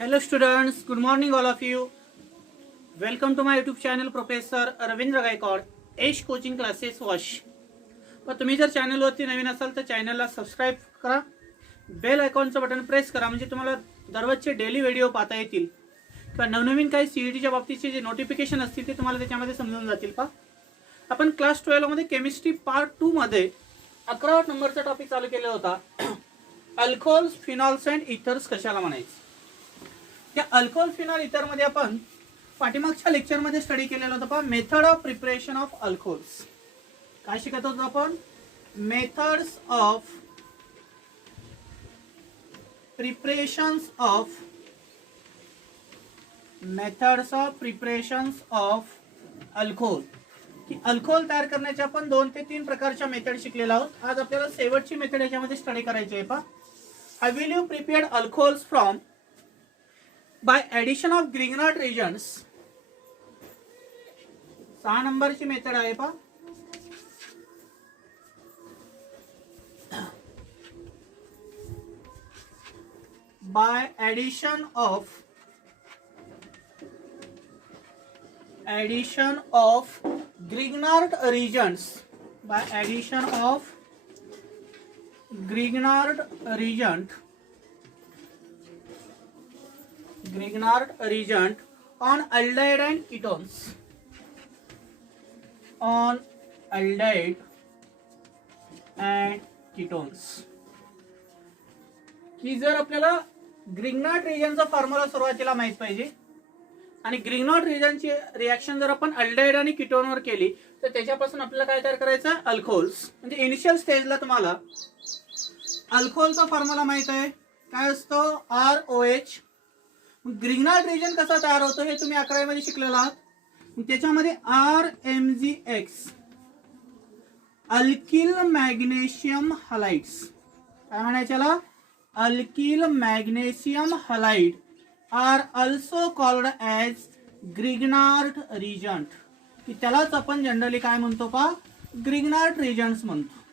Hello students, good morning all of you. Welcome to my YouTube channel Professor Ravindra Gaekwad, एश coaching classes वॉश. व तुम्ही जर चॅनलवरती नवीन असाल तर चॅनलला सबस्क्राईब करा, बेल आयकॉनचं बटन प्रेस करा म्हणजे तुम्हाला दररोजचे डेली व्हिडिओ पाहता येतील किंवा नवनवीन काही सीईटीच्या बाबतीचे जे नोटिफिकेशन असतील ते तुम्हाला त्याच्यामध्ये समजून जातील. पहा आपण क्लास 12 मध्ये केमिस्ट्री पार्ट 2 मध्ये 11 नंबरचा टॉपिक चालू केला होता. अल्कोहोल्स, फिनॉल्स अँड इथर्स कशाला म्हणायचे. त्या अल्कोहोल फिनॉल इथर मध्ये आपण पाठीमागच्या लेक्चर मध्ये स्टडी केलेलं होतं. पहा method of preparation of alcohols. काय शिकत होतो आपण? Methods of preparations of alcohol. की अल्कोहोल तयार करण्याचे आपण 2 ते 3 प्रकारच्या मेथड शिकलेलो आहोत. आज आपल्याला शेवटची मेथड याच्यामध्ये स्टडी करायची आहे. पहा how will you prepare alcohols from by addition of Grignard reagents. 6 नंबरची मेथड आहे. पहा by addition of Grignard reagents. By addition of Grignard region on aldehyde and ketones. की जर आपल्याला ग्रिग्नार्ड रिजनचा फॉर्म्युला सुरुवातीला माहित पाहिजे आणि ग्रिग्नार्ड रिजनची रिएक्शन जर आपण अल्डेहाइड आणि कीटोनवर केली तर त्याच्यापासून आपल्याला काय तयार करायचं? अल्कोहोल्स. म्हणजे इनिशियल स्टेजला तुम्हाला अल्कोहोलचा फॉर्म्युला माहित आहे. काय असतो? ROH. ग्रिग्नार्ड रिजन कसा तयार होतो हे तुम्ही 11वी मध्ये शिकलेला आहात. त्याच्यामध्ये RMgX अल्किल मॅग्नेशियम हलाइड्स. काय म्हणायच्याला? Alkyl magnesium halide are also called as Grignard reagent. की त्यालाच आपण जनरली काय म्हणतो? का ग्रिग्नार्ड रिजन्स म्हणतो.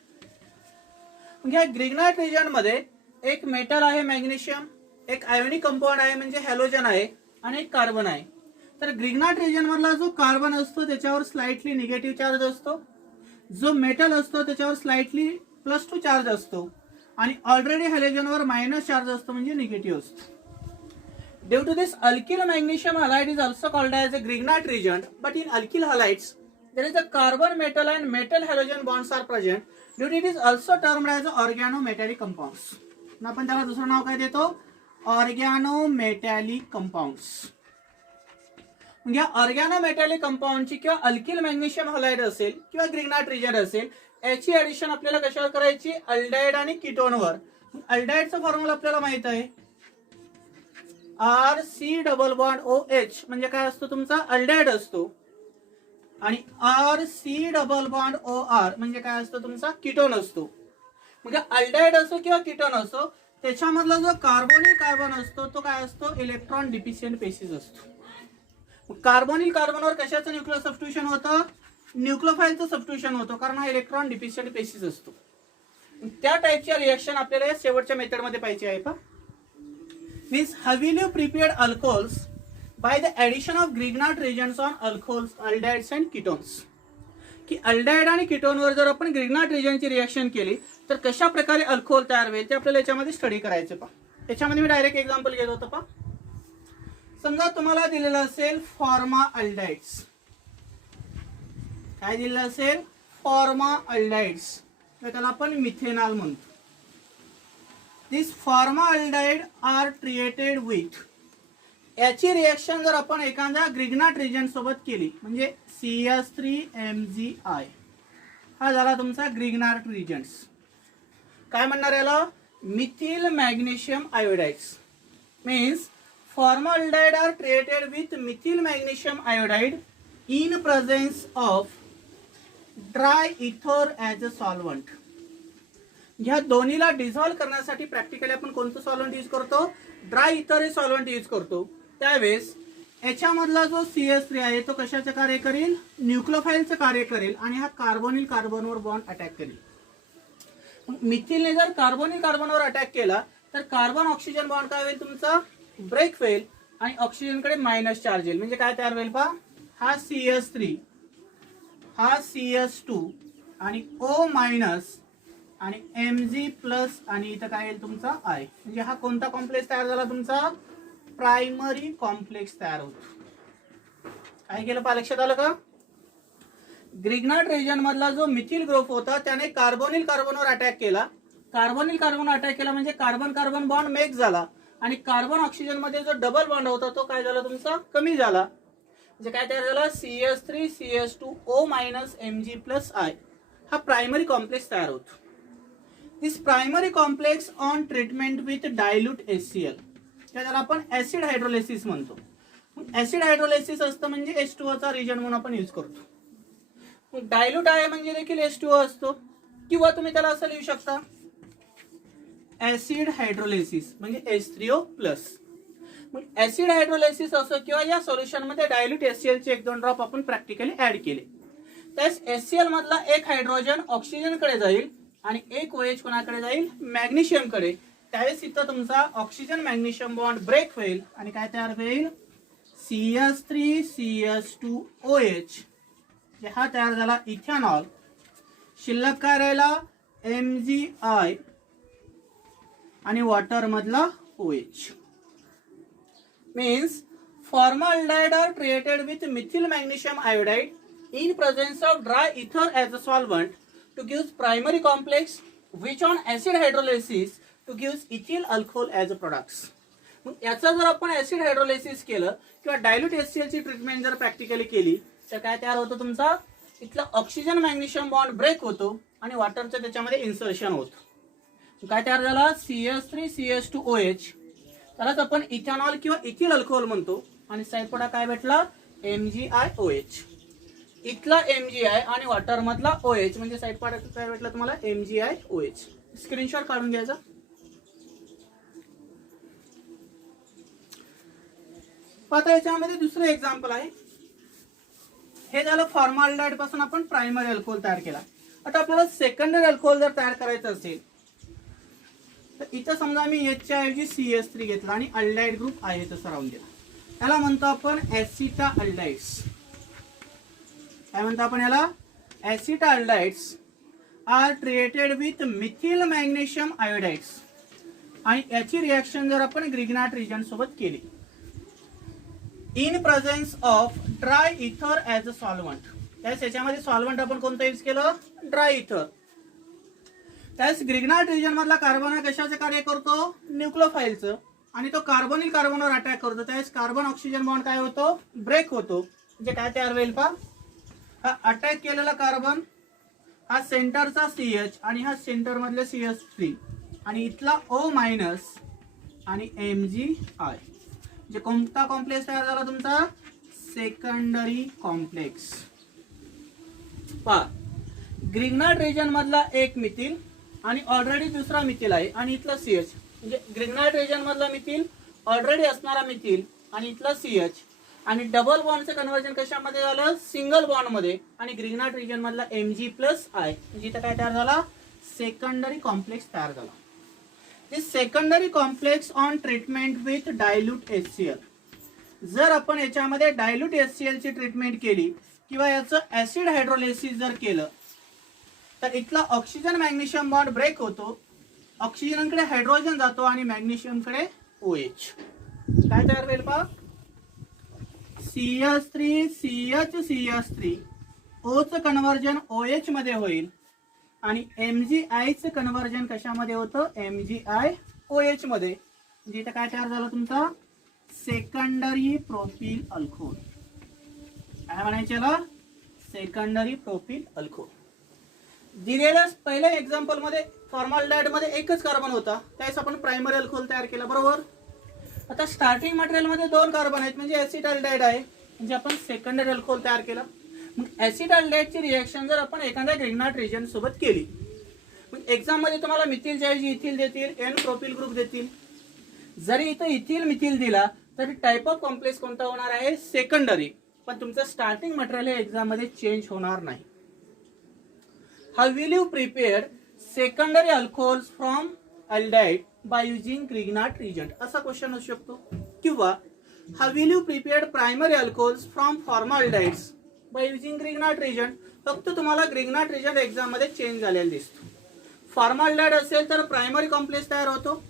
म्हणजे ग्रिग्नार्ड रिजन मध्ये एक मेटल आहे मॅग्नेशियम, एक आयोनिक कंपाऊंड आहे म्हणजे हॅलोजन आहे आणि एक कार्बन आहे. तर ग्रिग्नार्ड रिजन मधला जो कार्बन असतो त्याच्यावर स्लाइटली निगेटिव्ह चार्ज असतो, जो मेटल असतो त्याच्यावर स्लाइटली +2 चार्ज असतो आणि ऑलरेडी हॅलोजनवर मायनस चार्ज असतो म्हणजे निगेटिव्ह असतो. Due to this alkyl magnesium halide is also called as a Grignard reagent. But in alkyl halides there is a carbon metal and metal halogen bonds are present. Due to it is also termed as organometallic compounds. आपण त्याला दुसरं नाव काय देतो? Organometallic compounds. म्हणजे organometallic कंपाऊंडची किंवा alkyl magnesium halide असेल किंवा ग्रिग्नार्ड रिजन असेल याची ऍडिशन आपल्याला कशावर करायची? अल्डेहाइड आणि कीटोनवर. अल्डेहाइडचा फॉर्म्युला आपल्याला माहित आहे RC≡OH. म्हणजे काय असतो? तुमचा अल्डेहाइड असतो. आणि RC≡OR म्हणजे काय असतो? तुमचा कीटोन असतो. म्हणजे अल्डेहाइड असो किंवा कीटोन असो त्याच्यामधला जो कार्बोनिल कार्बन असतो तो काय असतो? इलेक्ट्रॉन डिफिशियंट पेशीज असतो. कार्बोनिल कार्बनवर कशाचं न्यूक्लियर सबस्टिट्यूशन होतं? न्यूक्लियोफाईलचं सबस्टिट्यूशन होतं कारण हा इलेक्ट्रॉन डिफिशियंट पेशीज असतो. त्या टाईपच्या रिएक्शन आपल्याला या शेवटच्या मेथड मध्ये पाहिजे आहे. पहा means how will you prepare alcohols by the addition of Grignard reagents on alcohols, aldehydes and ketones. की अल्डेहाइड आणि कीटोनवर जर आपण ग्रिग्नार्ड रिजनची रिएक्शन केली तर कशा प्रकारे अल्कोहोल तयार होईल ते आपल्याला याच्यामध्ये स्टडी करायचं. पहा याच्यामध्ये मी डायरेक्ट एक्झाम्पल घेत होतो. पहा समजा तुम्हाला दिलेलं असेल फॉर्माअल्डिहाइड्स. काय दिलेलं असेल? फॉर्माअल्डिहाइड्स. तर त्याला आपण मिथेनॉल म्हणतो. दिस फॉर्माअल्डिहाइड आर ट्रीटेड विथ. याची रिएक्शन जर आपण एखाद्या ग्रिग्नार्ड रिजन सोबत केली म्हणजे CH3MgI. हा झाला तुमचा ग्रिग्नार्ड रिजन्स. काय म्हणणार याला? Methyl magnesium iodides. Means formaldehyde are treated with methyl magnesium iodide in presence of dry ether as a solvent. ह्या दोन्हीला डिझॉल्व्ह करण्यासाठी प्रॅक्टिकली आपण कोणतं सॉल्व्हंट यूज करतो? ड्राय इथर हे सॉल्व्हंट यूज करतो. त्यावेळेस याच्यामधला जो CH3 आहे तो कशाचे कार्य करेल? न्यूक्लियोफाईलचं कार्य करेल आणि हा कार्बोनिल कार्बनवर बॉन्ड अटॅक करेल. मिथिलने जर कार्बोनिल कार्बनवर अटॅक केला तर कार्बन ऑक्सिजन बॉन्ड काय होईल तुमचा? ब्रेक होईल आणि ऑक्सिजनकडे मायनस चार्ज येईल. म्हणजे काय तयार होईल पहा, हा CS3, हा CS2 आणि O मायनस आणि Mg प्लस आणि इथं काय येईल तुमचा I. म्हणजे हा कोणता कॉम्प्लेक्स तयार झाला तुमचा, प्रायमरी कॉम्प्लेक्स तयार होतो. काय केलं पहा, लक्षात आलं का? ग्रिग्नार्ड रिजन मधला जो मिथिल ग्रुप होता त्याने कार्बोनिल कार्बनवर अटॅक केला. कार्बोनिल कार्बन अटॅक केला म्हणजे कार्बन कार्बन बॉन्ड मेक झाला आणि कार्बन ऑक्सिजन मध्ये जो डबल बॉन्ड होता तो काय झाला तुमचा, कमी झाला. म्हणजे काय तयार झाला, CS3 CS2 O minus Mg plus I. हा प्रायमरी कॉम्प्लेक्स तयार होतो. This primary complex on treatment with dilute HCl, त्याला आपण ऍसिड हायड्रोलिसिस म्हणतो. ऍसिड हायड्रोलिसिस असतं म्हणजे H2O चा रिजन म्हणून आपण यूज करतो. डायल्यूट आहे म्हणजे देखील H2O असतो, किंवा तुम्ही त्याला असं लिहू शकता ऍसिड हायड्रोलिसिस म्हणजे H3O प्लस. मग ऍसिड हायड्रोलिसिस असो किंवा या सोल्युशन मध्ये डायल्यूट HCl चे 1-2 ड्रॉप आपण प्रॅक्टिकली ऍड केले, त्यास HCl मधला एक हायड्रोजन ऑक्सिजन कडे जाईल आणि एक OH कोणाकडे जाईल, मॅग्नेशियम कडे. त्यावेळेस इथं तुमचा ऑक्सिजन मॅग्नेशियम बॉन्ड ब्रेक होईल आणि काय तयार होईल, CS3 CS2 OH. हा तयार झाला इथेनॉल. शिल्लक काय राहिला, MgI आणि वॉटर मधला OH. Means formaldehyde are created with methyl magnesium iodide in presence of dry ether as a solvent to give primary complex which on acid hydrolysis to gives ethyl alcohol as a products. मग याचा जर आपण acid hydrolysis केलं किंवा dilute HCl ची treatment जर practically केली तर काय तयार होतं तुमचा, इथला ऑक्सिजन मॅग्नेशियम बॉन्ड ब्रेक होतो आणि वॉटरचं त्याच्यामध्ये इन्सर्शन होतं. काय तयार झाला, CS3 CS2 OH, त्यालाच आपण इथेनॉल किंवा इथिल अल्कोहोल म्हणतो. आणि साईड पुढे काय भेटला, MgI OH. इथला MgI आणि वॉटर मधला OH म्हणजे साईड पुढे काय भेटलं तुम्हाला, MgI OH. स्क्रीनशॉट काढून घ्यायचा. आता याच्यामध्ये दुसरं एक्झाम्पल आहे. हे झालं फॉर्माल्डिहाइड पासून आपण प्रायमरी अल्कोहोल तयार केला. आता आपल्याला सेकंडरी अल्कोहोल जर तयार करायचं असेल तर इथं समजा मी H ऐवजी CS3 घेतला आणि अल्डाइड ग्रुप आहे तसं राहून दिला. त्याला म्हणतो आपण ऍसिटाल्डाइड्स. काय म्हणतो आपण याला, acetaldehydes are treated with methyl magnesium iodides. आणि याची रिएक्शन जर आपण ग्रिग्नार्ड रिजन सोबत केली in presence of dry ether as a solvent. त्यास याच्यामध्ये सॉल्व्हंट आपण कोणतं यूज केलं, ड्राय इथर. त्यास ग्रिग्नार्ड रिजन मधला कार्बन हा कशाचं कार्य करतो, न्यूक्लियोफाईलचं. आणि तो कार्बोनिल कार्बनवर अटॅक करतो, त्यावेळेस कार्बन ऑक्सिजन बॉन्ड काय होतो, ब्रेक होतो. म्हणजे काय तयार होईल पहा, हा अटॅक केलेला कार्बन, हा सेंटरचा CH आणि हा सेंटर मधले CS3 आणि इथला O मायनस आणि MgI. म्हणजे कोणता कॉम्प्लेक्स तयार झाला तुमचा, सेकंडरी कॉम्प्लेक्स. पहा, ग्रिग्नार्ड रिजन मधला एक मिथिल आणि ऑलरेडी दुसरा मिथिल आहे आणि इथला CH. म्हणजे ग्रिग्नार्ड रिजन मधला मिथिल, ऑलरेडी असणारा मिथिल आणि इथला CH. आणि डबल बॉन्डचं कन्व्हर्जन कशामध्ये झालं, सिंगल बॉन्ड मध्ये. आणि ग्रिग्नार्ड रिजन मधला Mg प्लस I. म्हणजे इथं काय तयार झाला, सेकंडरी कॉम्प्लेक्स तयार झाला. This secondary complex on treatment with dilute HCl. जर आपण याच्यामध्ये डायल्यूट HCl ची ट्रीटमेंट केली किंवा याचं ऍसिड हायड्रोलिसिस जर केलं तर इथला ऑक्सिजन मॅग्नेशियम बॉन्ड ब्रेक होतो, ऑक्सिजनकडे हायड्रोजन जातो आणि मॅग्नेशियमकडे OH. काय तयार होईल पहा, CS3 CH O चं कन्व्हर्जन OH मध्ये होईल आणि MgI चं कन्व्हर्जन कशामध्ये होतं, MgI OH मध्ये. म्हणजे इथं काय तयार झालं तुमचा, सेकंडरी प्रोपिल अल्कोहोल. काय म्हणायचे याला, सेकंडरी प्रोपिल अल्कोहोल. दिलेल्या पहिल्या एक्झाम्पल मध्ये फॉर्माल्डिहाइड मध्ये एकच कार्बन होता, त्यावेळेस आपण प्रायमरी अल्कोहोल तयार केला, बरोबर. आता स्टार्टिंग मटेरियल मध्ये 2 कार्बन आहेत म्हणजे ऍसिटाल्डिहाइड आहे, म्हणजे आपण सेकंडरी अल्कोहोल तयार केला. मग ऍसिटाल्डिहाइड ची रिएक्शन जर आपण एखाद्या ग्रिग्नार्ड रिजन सोबत केली, मग एक्झाम मध्ये तुम्हाला मिथिलच्या ऐवजी इथिल देतील, N प्रोपिल ग्रुप देतील. जरी इथं इथिल मिथिल दिला तरी टाइप ऑफ कॉम्प्लेक्स कोणता होणार आहे, सेकंडरी. पण तुमचं स्टार्टिंग मटेरियल हे एक्झाम मध्ये चेंज होणार नाही. How will you prepare secondary alcohols from aldehyde by using Grignard reagent, असा क्वेश्चन असू शकतो. किंवा how will you prepared primary alcohols from formaldehydes by using Grignard reagent. फक्त तुम्हाला ग्रिग्नार्ड रिजंट एक्झाम मध्ये चेंज झालेला दिसतो. फॉर्मल्डिहाइड असेल तर प्रायमरी कॉम्प्लेक्स तयार होतो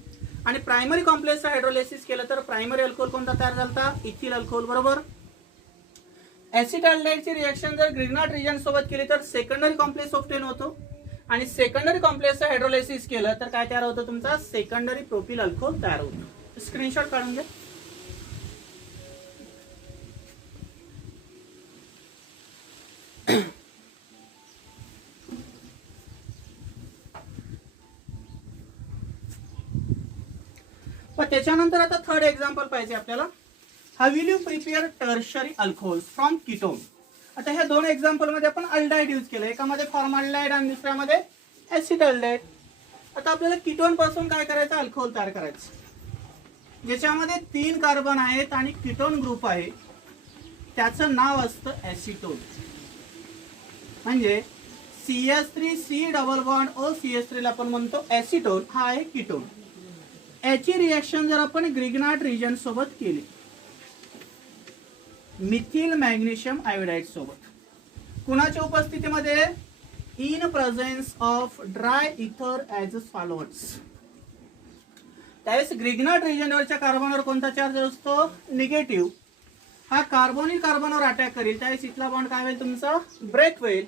आणि प्रायमरी कॉम्प्लेक्सचा हायड्रोलायसिस केलं तर प्रायमरी अल्कोहोल कोणता तयार झाला? Ethyl alcohol. बरोबर. ऍसिटाल्डिहाइडची रिएक्शन जर ग्रिग्नार्ड रिजंट सोबत केली तर सेकंडरी कॉम्प्लेक्स ऑब्टेन होतो आणि सेकंडरी कॉम्प्लेक्सचं हायड्रोलायसिस केलं तर काय तयार होतं? तुमचा सेकंडरी प्रोपिल अल्कोहोल तयार होतो. स्क्रीनशॉट काढून घ्या. पण त्याच्यानंतर आता थर्ड एक्झाम्पल पाहिजे आपल्याला. How will you prepare tertiary alcohols from ketone. आता ह्या दोन एक्झाम्पल मध्ये आपण अल्डिहाइड यूज केलं, एकामध्ये फॉर्मल्डिहाइड आणि दुसऱ्यामध्ये ऍसिटाल्डिहाइड. आता आपल्याला कीटोन पासून काय करायचं? अल्कोहोल तयार करायचं ज्याच्यामध्ये 3 कार्बन आहेत आणि कीटोन ग्रुप आहे, त्याचं नाव असतं ऍसिटोन. म्हणजे CH3C डबल बॉन्ड OCH3 ला आपण म्हणतो ऍसिटोन. हा आहे कीटोन. याची रिएक्शन जर आपण ग्रिग्नार्ड रिजंट सोबत केली, मिथिल मॅग्नेशियम आयोडाइड सोबत, कुणाच्या उपस्थितीमध्ये? In presence of dry ether as सॉल्व्हंट्स. त्यावेळेस ग्रिग्नार्ड रिजंटवरच्या कार्बनवर कोणता चार्ज असतो? निगेटिव्ह. हा कार्बोनिल कार्बनवर अटॅक करेल, त्यावेळेस इथला बॉन्ड काय होईल? तुमचा ब्रेक होईल,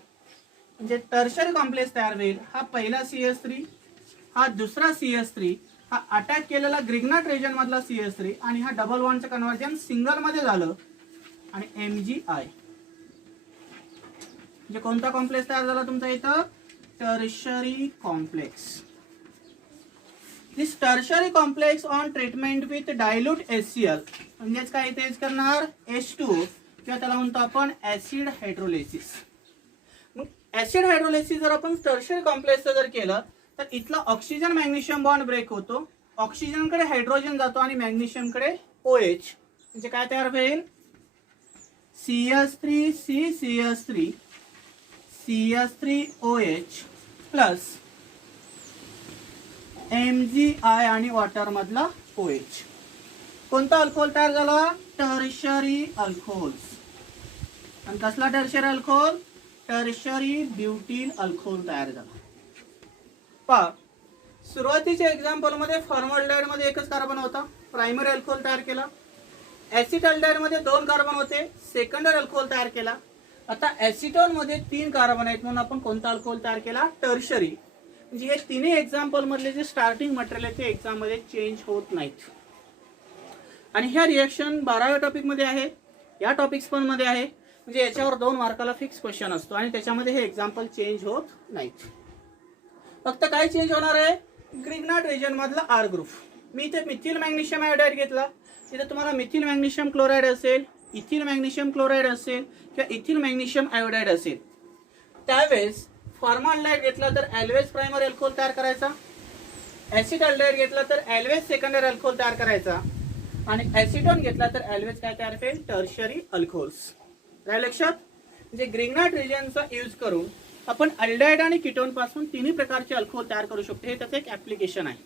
म्हणजे टर्शरी कॉम्प्लेक्स तयार होईल. हा पहिला CH3, हा दुसरा CH3, हा अटॅक केलेला ग्रिग्नार्ड रिजन मधला CH3 आणि हा डबल बॉन्डचं कन्व्हर्जन सिंगल मध्ये झालं आणि MgI. म्हणजे कोणता कॉम्प्लेक्स तयार झाला तुमचा इथं? Tertiary complex. This tertiary complex on treatment with dilute HCl म्हणजेच काय इथे करणार? H2 किंवा त्याला म्हणतो आपण ऍसिड हायड्रोलायसिस. मग ऍसिड हायड्रोलायसिस जर आपण टर्शरी कॉम्प्लेक्सचं जर केलं तर इथला ऑक्सिजन मॅग्नेशियम बॉन्ड ब्रेक होतो, ऑक्सिजनकडे हायड्रोजन जातो आणि मॅग्नेशियमकडे OH. म्हणजे काय तयार होईल? CH3CCH3 CH3OH प्लस MgI आणि वॉटर मधला OH. कोणता अल्कोहोल तयार झाला? Tertiary alcohols. आणि कसला टर्शरी अल्कोहोल? टर्शरी ब्युटील अल्कोहोल तयार झाला. पहा, सुरुवातीच्या एक्झाम्पल मध्ये फॉर्मल्डिहाइड मध्ये एकच कार्बन होता, प्रायमरी अल्कोहोल तयार केला. ऍसिटाल्डिहाइड मध्ये 2 कार्बन होते, सेकंडरी अल्कोहोल तयार केला. आता ऍसिटोन मध्ये 3 कार्बन आहेत म्हणून आपण कोणता अल्कोहोल तयार केला? टर्शरी. म्हणजे हे तिन्ही एक्झाम्पल मधले जे स्टार्टिंग मटेरियल आहे ते एक्झाम मध्ये चेंज होत नाहीत. आणि ह्या रिएक्शन 12व्या टॉपिक मध्ये आहे, या टॉपिक्स पण मध्ये आहे. म्हणजे याच्यावर 2 मार्काला फिक्स क्वेश्चन असतो आणि त्याच्यामध्ये हे एक्झाम्पल चेंज होत नाहीत. फक्त काय चेंज होणार आहे? ग्रिग्नार्ड रिजन मधला R ग्रुप. मी इथे मिथिल मॅग्नेशियम आयोडाइड घेतला, तिथे तुम्हाला मिथिल मॅग्नेशियम क्लोराइड असेल, इथिल मॅग्नेशियम क्लोराइड असेल किंवा इथिल मॅग्नेशियम आयोडाइड असेल. त्यावेळेस फॉर्मल्डिहाइड घेतला तर अल्वेज प्रायमरी अल्कोहोल तयार करायचा, ऍसिटाल्डिहाइड घेतला तर अल्वेज सेकंडरी अल्कोहोल तयार करायचा आणि ऍसिटोन घेतला तर अल्वेज काय तयार होईल? Tertiary alcohols. राहिलं लक्षात? म्हणजे ग्रिग्नार्ड रिजनचा यूज करून आपण अल्डिहाइड आणि कीटोन पासून तिन्ही प्रकारचे अल्कोहोल तयार करू शकतो. हे त्याचं एक ऍप्लिकेशन आहे.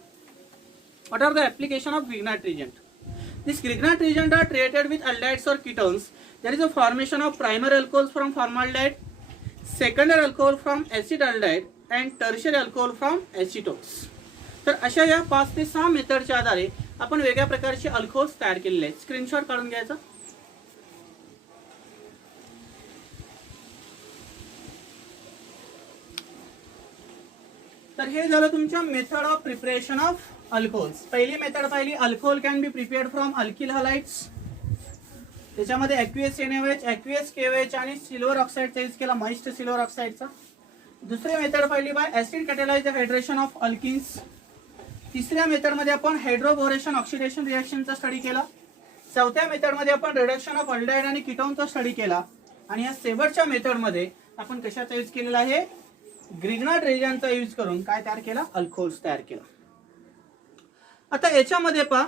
What are the application of Grignard reagent? This Grignard reagent are created with aldehydes or ketones. There is a formation of primary alcohol from formaldehyde, secondary alcohol from acetaldehyde and tertiary alcohol from acetones. तर अशा या 5 ते 6 मेथडच्या आधारे आपण वेगळ्या प्रकारचे alcohols तयार केलेले आहेत. स्क्रीनशॉट काढून घ्यायचा. तर हे झालं तुमच्या method of preparation of alcohols. पहिली मेथड पाहिली, alcohol can be prepared from alkyl halides. त्याच्यामध्ये ॲक्वियस NaOH, ॲक्वियस KOH आणि सिल्वर ऑक्साईडचा यूज केला, मॉइस्ट सिल्वर ऑक्साईडचा. दुसरी मेथड पाहिली by acid catalysed hydration of alkenes. तिसऱ्या मेथडमध्ये आपण हायड्रोबोरेशन ऑक्सिडेशन रिएक्शनचा स्टडी केला. चौथ्या मेथडमध्ये आपण रिडक्शन ऑफ अल्डिहाइड आणि कीटोनचा स्टडी केला. आणि या शेवटच्या मेथडमध्ये आपण कशाचा यूज केलेला आहे? ग्रिग्नार्ड रिजनचा यूज करून काय तयार केला? अल्कोहोल्स तयार केला. आता याच्यामध्ये पहा,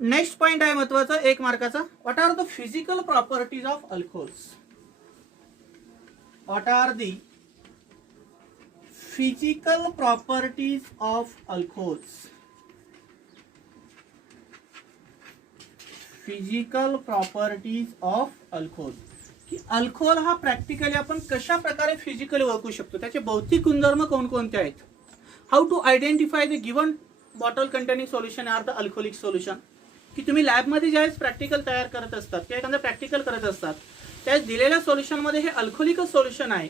नेक्स्ट पॉइंट आहे महत्वाचा 1 मार्काचा. What are the physical properties of alcohols? What are the physical properties of alcohols? Physical properties of alcohol, की अल्कोहोल हा प्रॅक्टिकली आपण कशा प्रकारे फिजिकली ओळखू शकतो, त्याचे भौतिक गुणधर्म कोणकोणते आहेत. How to identify the given bottle containing solution or the alcoholic solution, की तुम्ही लॅबमध्ये ज्यावेळेस प्रॅक्टिकल तयार करत असतात किंवा एखादं प्रॅक्टिकल करत असतात त्यावेळेस दिलेल्या सोल्युशनमध्ये हे अल्कोहोलिकच सोल्युशन आहे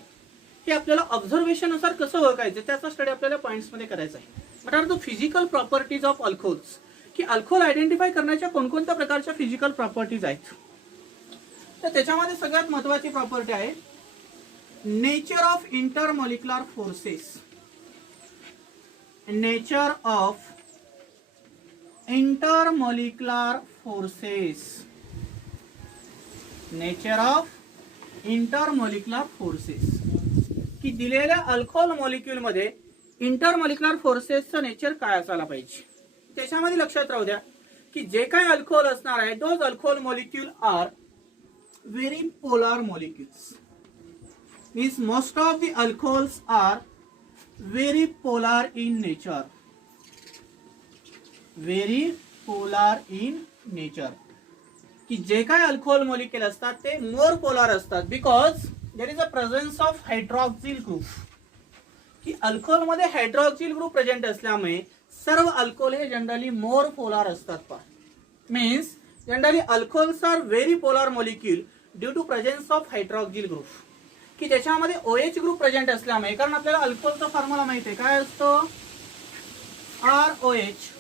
हे आपल्याला ऑब्झर्वेशननुसार कसं ओळखायचं त्याचा स्टडी आपल्याला पॉईंट्समध्ये करायचा आहे. What are the physical properties of alcohols, की अल्कोहोल आयडेंटिफाय करण्याच्या कोणकोणत्या प्रकारच्या फिजिकल प्रॉपर्टीज आहेत. तर त्याच्यामध्ये सगळ्यात महत्त्वाची प्रॉपर्टी आहे nature of intermolecular forces. Nature of intermolecular forces. Nature of intermolecular forces, की दिलेल्या अल्कोहोल मॉलिक्यूल मध्ये इंटरमॉलिक्युलर फोर्सेसचं नेचर काय असायला पाहिजे. त्याच्यामध्ये लक्षात राहू द्या की जे काही अल्कोहोल असणार आहे those alcohol molecule are very polar molecules. Means most of the alcohols are very polar in nature. Very polar in nature, की जे काही अल्कोहोल मॉलिक्यूल असतात ते मोर पोलार असतात because there is a presence of hydroxyl group. की alcohol मध्ये hydroxyl group present असल्यामुळे सर्व अल्कोहोल हे जनरली मोर पोलार असतात. Means generally alcohols are very polar molecule due to presence of hydroxyl group, की त्याच्यामध्ये OH group present असल्यामुळे, कारण आपल्याला अल्कोहोलचा फॉर्म्युला माहिती आहे काय असतो, ROH.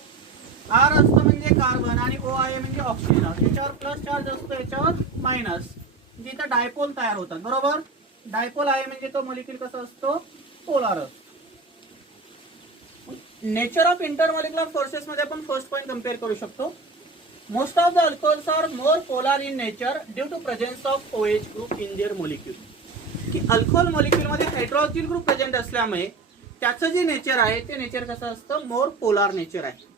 R असतो म्हणजे कार्बन आणि O आहे म्हणजे ऑक्सिजन. त्याच्यावर प्लस चार्ज असतो याच्यावर मायनस, म्हणजे इथं डायपोल तयार होतात. बरोबर, डायपोल आहे म्हणजे तो मॉलिक्यूल कसा असतो, पोलार असतो. नेचर ऑफ इंटरमॉलिक्युलर फोर्सेस मध्ये आपण फर्स्ट पॉइंट कम्पेअर करू शकतो. Most of the alcohols are more polar in nature due to presence of OH group in their molecule. की अल्कोहोल मॉलिक्यूल मध्ये हायड्रॉक्सिल ग्रुप प्रेझेंट असल्यामुळे त्याचं जे नेचर आहे ते नेचर कसं असतं, मोर पोलार नेचर आहे.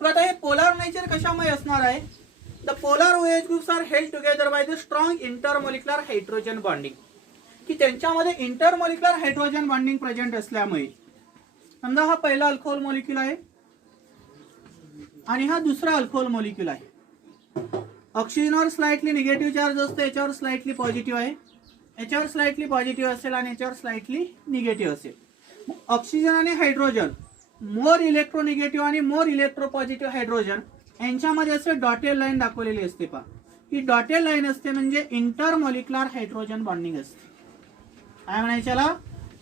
आता हे पोलार नेचर कशामुळे असणार आहे, the polar OH groups are held together by the strong intermolecular hydrogen bonding. की त्यांच्यामध्ये इंटरमॉलिक्युलर हायड्रोजन बॉन्डिंग प्रेझेंट असल्यामुळे, समजा हा पहिला अल्कोहोल मॉलिक्यूल आहे आणि हा दुसरा अल्कोहोल मॉलिक्यूल आहे. ऑक्सिजनवर स्लाइटली निगेटिव्ह चार्ज असतो, याच्यावर स्लाइटली पॉझिटिव्ह आहे, याच्यावर स्लाइटली पॉझिटिव्ह असेल आणि याच्यावर स्लाइटली निगेटिव्ह असेल. ऑक्सिजन आणि हायड्रोजन मोर इलेक्ट्रोनिगेटिव्ह आणि मोर इलेक्ट्रोपॉझिटिव्ह हायड्रोजन यांच्यामध्ये असे डॉटेड लाईन दाखवलेली असते. पहा, ही डॉटेड लाईन असते म्हणजे इंटरमॉलिक्युलर हायड्रोजन बॉन्डिंग असते. काय म्हणायचं याला,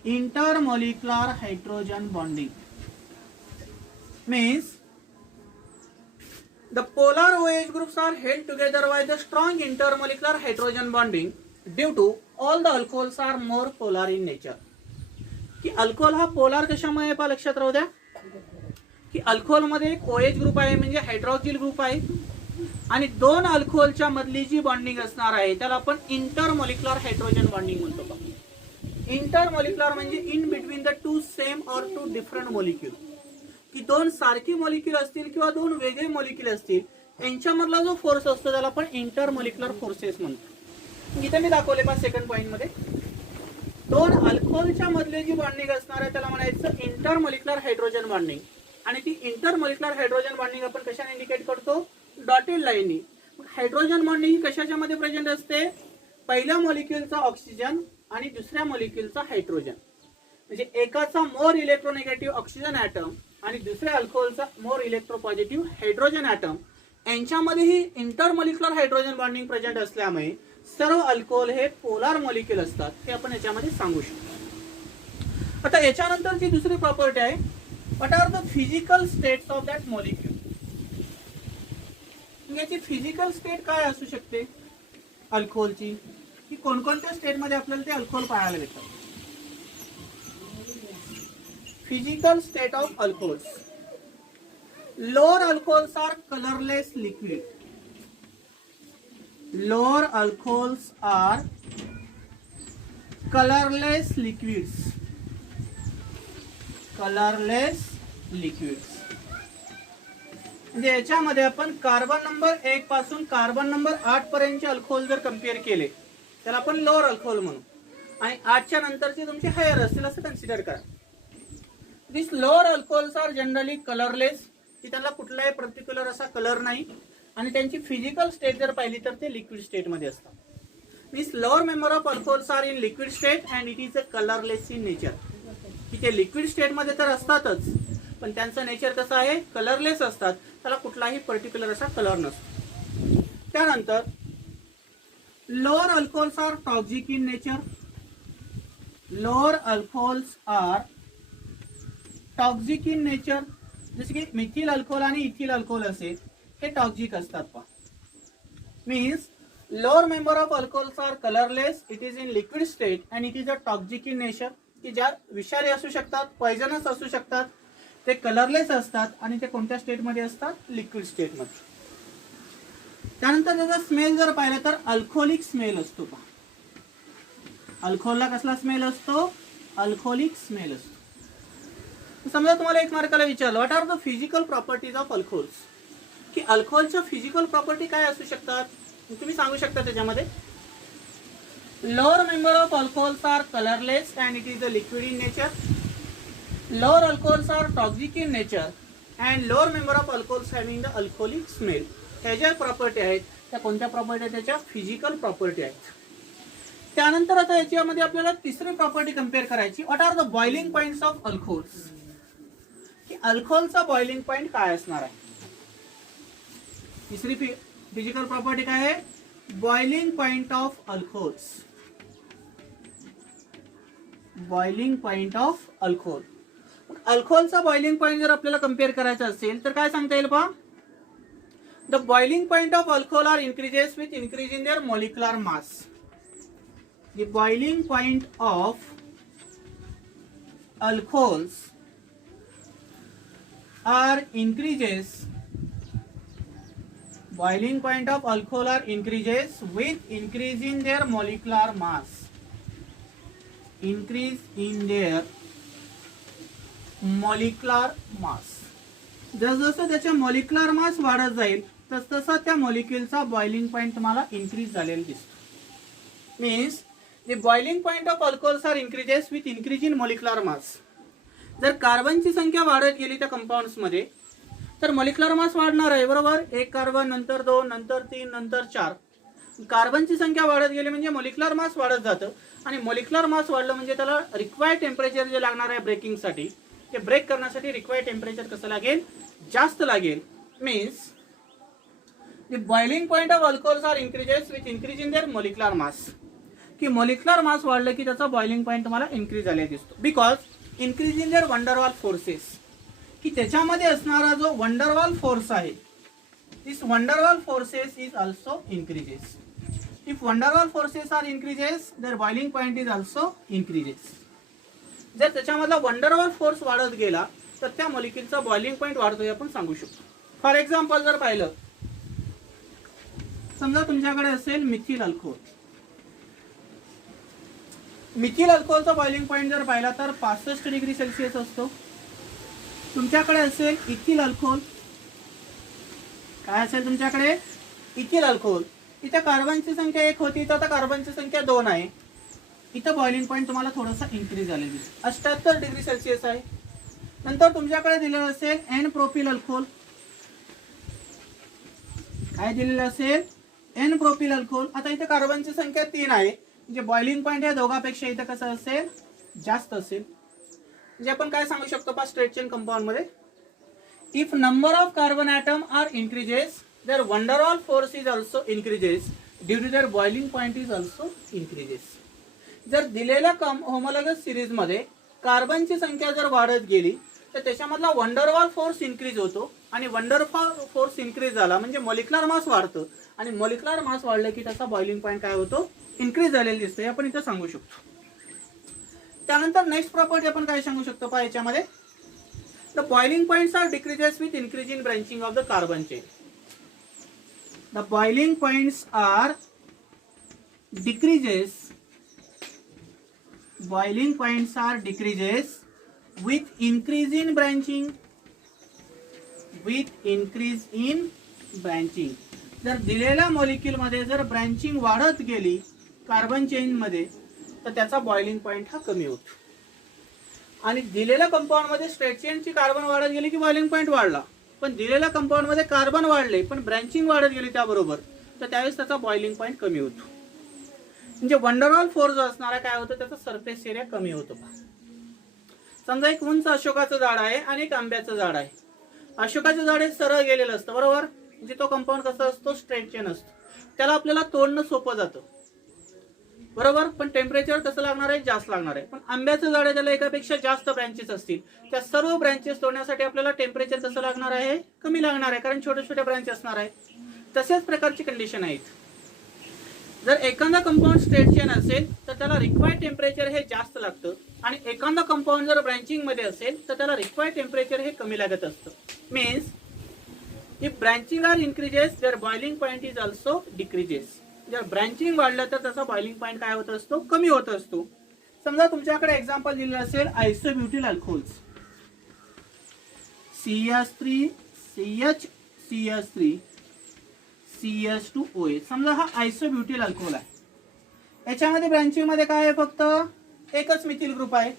intermolecular hydrogen bonding. Means the polar OH groups are held together by the strong intermolecular hydrogen bonding due to all the alcohols are more polar in nature. की alcohol हा polar कशामुळे पहा लक्षात राहू द्या, की अल्कोहोल मध्ये एक OH ग्रुप आहे म्हणजे हायड्रॉक्सिल ग्रुप आहे आणि दोन अल्कोहोलच्या मधली जी बॉन्डिंग असणार आहे त्याला आपण इंटरमॉलिक्युलर हायड्रोजन बॉन्डिंग म्हणतो. इंटरमॉलिक्युलर म्हणजे in between the two same or two different molecule. की दोन सारखी मॉलिक्यूल असतील किंवा दोन वेगळे मॉलिक्यूल असतील यांच्यामधला जो फोर्स असतो त्याला आपण इंटरमॉलिक्युलर फोर्सेस म्हणतो. इथे मी दाखवले पहा सेकंड पॉइंट मध्ये, दोन अल्कोहोलच्या मधले जी बॉन्डिंग असणार आहे त्याला म्हणायचं इंटरमॉलिक्युलर हायड्रोजन बॉन्डिंग. आणि ती इंटरमॉलिक्युलर हायड्रोजन बॉन्डिंग आपण कशाने इंडिकेट करतो, डॉटेड लाईननी. हायड्रोजन बॉन्डिंग ही कशाच्या मध्ये प्रेझेंट असते, पहिल्या मॉलिक्यूलचा ऑक्सिजन आणि दुसऱ्या मॉलिक्यूलचा हायड्रोजन. म्हणजे एकाचा मोर इलेक्ट्रोनिगेटिव्ह ऑक्सिजन ॲटम आणि दुसऱ्या अल्कोहोलचा मोर इलेक्ट्रोपॉझिटिव्ह हायड्रोजन ॲटम यांच्यामध्ये ही इंटरमॉलिक्युलर हायड्रोजन बॉन्डिंग प्रेझेंट असल्यामुळे सर्व अल्कोहोल हे पोलार मॉलिक्यूल असतात हे आपण याच्यामध्ये सांगू शकतो. आता याच्यानंतरची दुसरी प्रॉपर्टी आहे, what are the physical states of that molecule. याची फिजिकल स्टेट काय असू शकते अल्कोहोलची, की कोणकोणत्या स्टेट मध्ये आपल्याला ते अल्कोहोल पाहायला भेटतात. Physical state of alcohols. Lower alcohols are colourless liquid. Lower alcohols are colorless liquids. Colorless liquids. म्हणजे याच्यामध्ये आपण कार्बन नंबर 1 पासून कार्बन नंबर 8 पर्यंतचे अल्कोहोल जर कम्पेअर केले त्याला आपण लोअर अल्कोहोल म्हणू आणि 8च्या नंतरचे तुमचे हायर असतील असं कन्सिडर करा. This lower alcohols are generally colourless, की त्यांना कुठलाही पर्टिक्युलर असा कलर नाही आणि त्यांची फिजिकल स्टेट जर पाहिली तर ते लिक्विड स्टेट मध्ये असतात. Means lower member of alcohols are in liquid state and it is a colourless in nature. की ते लिक्विड स्टेट मध्ये तर असतातच, पण त्यांचं नेचर कसं आहे, कलरलेस असतात. त्याला कुठलाही पर्टिक्युलर असा कलर नसतो. त्यानंतर lower alcohols are toxic in nature. Lower alcohols are toxic in nature. जसे की मिथिल अल्कोहोल आणि इथिल अल्कोहोल असेल, हे टॉक्सिक असतात. पहा, means lower member of alcohols are colourless, it is in liquid state and it is a toxic in nature. की ज्या विषारी असू शकतात, पॉइझनस असू शकतात, ते कलरलेस असतात आणि ते कोणत्या स्टेटमध्ये असतात, लिक्विड स्टेटमध्ये. त्यानंतर त्याचा स्मेल जर पाहिला तर अल्कोहोलिक स्मेल असतो. पहा, अल्कोहोलला कसला स्मेल असतो, अल्कोहोलिक स्मेल असतो. समजा तुम्हाला एक मार्काला विचारलं what are the physical properties of alcohols. की अल्कोहोलच्या फिजिकल प्रॉपर्टी काय असू शकतात, तुम्ही सांगू शकता त्याच्यामध्ये. Lower member of alcohols are colourless and it is a liquid in nature. Lower alcohols are toxic in nature and lower member of alcohols having the alcoholic smell. ह्या ज्या प्रॉपर्टी आहेत त्या कोणत्या प्रॉपर्टी आहेत, त्याच्या फिजिकल प्रॉपर्टी आहेत. त्यानंतर आता याच्यामध्ये आपल्याला तिसरी प्रॉपर्टी कम्पेअर करायची. What are the boiling points of alcohols. की अल्कोहोलचा बॉइलिंग पॉइंट काय असणार आहे. तिसरी फिजिकल प्रॉपर्टी काय आहे, boiling point of alcohols. Boiling point of alcohol. अल्कोहोलचा बॉइलिंग पॉइंट जर आपल्याला कम्पेअर करायचा असेल तर काय सांगता येईल. पहा, the boiling point of alcohol are increases with increase in their molecular mass. The boiling point of alcohols are increases. Boiling point of alcohol are increases with increase in their molecular mass. Increase in their molecular mass. जसजसं त्याच्या molecular mass वाढत जाईल तसतसा त्या मॉलिक्युलचा boiling point तुम्हाला increase झालेला दिसतो. Means the boiling point of alcohols are increases with increase in molecular mass. जर कार्बनची संख्या वाढत गेली त्या कंपाऊंड्स मध्ये तर मॉलिक्युलर मास वाढणार आहे, बरोबर. एक कार्बन, नंतर 2, नंतर 3, नंतर 4. कार्बनची संख्या वाढत गेली म्हणजे मॉलिक्युलर मास वाढत जातं आणि मॉलिक्युलर मास वाढलं म्हणजे त्याला रिक्वायर्ड टेम्परेचर जे लागणार आहे ब्रेकिंगसाठी, ते ब्रेक करण्यासाठी रिक्वायर्ड टेम्परेचर कसं लागेल, जास्त लागेल. Means the boiling point of alcohols are increases with increase in their molecular mass. की मॉलिक्युलर मास वाढलं की त्याचा बॉइलिंग पॉइंट तुम्हाला इन्क्रीज झालेला दिसतो. Because increase in their van der Waals forces. की त्याच्यामध्ये असणारा जो वंडरवॉल फोर्स आहे, this van der Waals forces is also increases. If van der Waals forces are increases their boiling point is also increases. जर त्याच्यामधला वंडरवॉल फोर्स वाढत गेला तर त्या मॉलिक्युलचा बॉइलिंग पॉइंट वाढतोय आपण सांगू शकतो. फॉर एक्झाम्पल जर पाहिलं, समजा तुमच्याकडे असेल मिथिल अल्कोहोल. मिथिल अल्कोहोलचा बॉइलिंग पॉइंट जर पाहिला तर 65 डिग्री सेल्सिअस असतो. तुमच्याकडे असेल इथिल अल्कोहोल. काय असेल तुमच्याकडे, इथिल अल्कोहोल. इथे कार्बनची संख्या 1 होती तर आता कार्बनची संख्या 2 आहे. इथं बॉइलिंग पॉइंट तुम्हाला थोडासा इन्क्रीज झालेला दिसतो, 78 डिग्री सेल्सिअस आहे. नंतर तुमच्याकडे दिलेलं असेल एन प्रोपिल अल्कोहोल. काय दिलेलं असेल, एन प्रोपिल अल्कोहोल. आता इथे कार्बनची संख्या 3 आहे म्हणजे बॉइलिंग पॉइंट या दोघांपेक्षा इथं कसं असेल, जास्त असेल. म्हणजे आपण काय सांगू शकतो पा स्ट्रेट चेन कंपाऊंड मध्ये, if number of carbon atom are increases their van der Waals force is also increases due to their boiling point is also increases. जर दिलेल्या होमोलॉगस सिरीज मध्ये कार्बनची संख्या जर वाढत गेली तर त्याच्यामधला वंडरवॉल फोर्स इन्क्रीज होतो आणि वंडरवॉल फोर्स इन्क्रीज झाला म्हणजे मॉलिक्युलर मास वाढतं आणि मॉलिक्युलर मास वाढलं की त्याचा बॉइलिंग पॉइंट काय होतो, इन्क्रीज झालेला दिसतो. हे आपण इथं सांगू शकतो. त्यानंतर नेक्स्ट प्रॉपर्टी आपण काय सांगू शकतो पहा याच्यामध्ये, the boiling points are decreases with increase in branching of the carbon chain. The boiling points are decreases, boiling points are decreases with increase in branching, with increase in branching. जर दिलेल्या molecule मध्ये जर branching वाढत गेली carbon chain मध्ये तर त्याचा boiling point हा कमी होतो. आणि दिलेल्या कंपाऊंड मध्ये स्ट्रेट चेनची कार्बन वाढत गेली की बॉइलिंग पॉइंट वाढला. पण दिलेल्या कंपाऊंड मध्ये कार्बन वाढले पण ब्रँचिंग वाढत गेली त्याबरोबर, तर त्यावेळेस त्याचा बॉइलिंग पॉईंट कमी होतो. म्हणजे वंडरऑल फोर्स जो असणारा काय होतं, त्याचा सरफेस एरिया कमी होतो. समजा एक उंच अशोकाचं झाड आहे आणि एक आंब्याचं झाड आहे. अशोकाचं झाड हे सरळ गेलेलं असतं बरोबर, म्हणजे तो कंपाऊंड कसा असतो, स्ट्रेट चेन असतो, त्याला आपल्याला तोडणं सोपं जातं बरोबर. पण टेम्परेचर कसं लागणार आहे, जास्त लागणार आहे. पण आंब्याचं झाड आहे त्याला एकापेक्षा जास्त ब्रँचेस असतील, त्या सर्व ब्रँचेस तोडण्यासाठी आपल्याला टेम्परेचर कसं लागणार आहे, कमी लागणार आहे, कारण छोटे छोटे ब्रँच असणार आहे. तशाच प्रकारची कंडिशन आहेत. जर एखादा कंपाऊंड स्ट्रेट चेन असेल तर त्याला रिक्वायर्ड टेम्परेचर हे जास्त लागतं, आणि एखादा कंपाऊंड जर ब्रँचिंग मध्ये असेल तर त्याला रिक्वायर्ड टेम्परेचर हे कमी लागत असतं. Means if branching are increases their boiling point is also decreases. जर ब्रँचिंग वाढलं तर त्याचा बॉइलिंग पॉईंट काय होत असतो, कमी होत असतो. समजा तुमच्याकडे एक्झाम्पल दिलेलं असेल आयसोब्युटिल अल्कोहोल्स, CH3 CH3 CH2OH. समजा हा आयसोब्युटिल अल्कोहोल आहे. याच्यामध्ये ब्रँचिंग मध्ये काय आहे, फक्त एकच मिथिल ग्रुप आहे.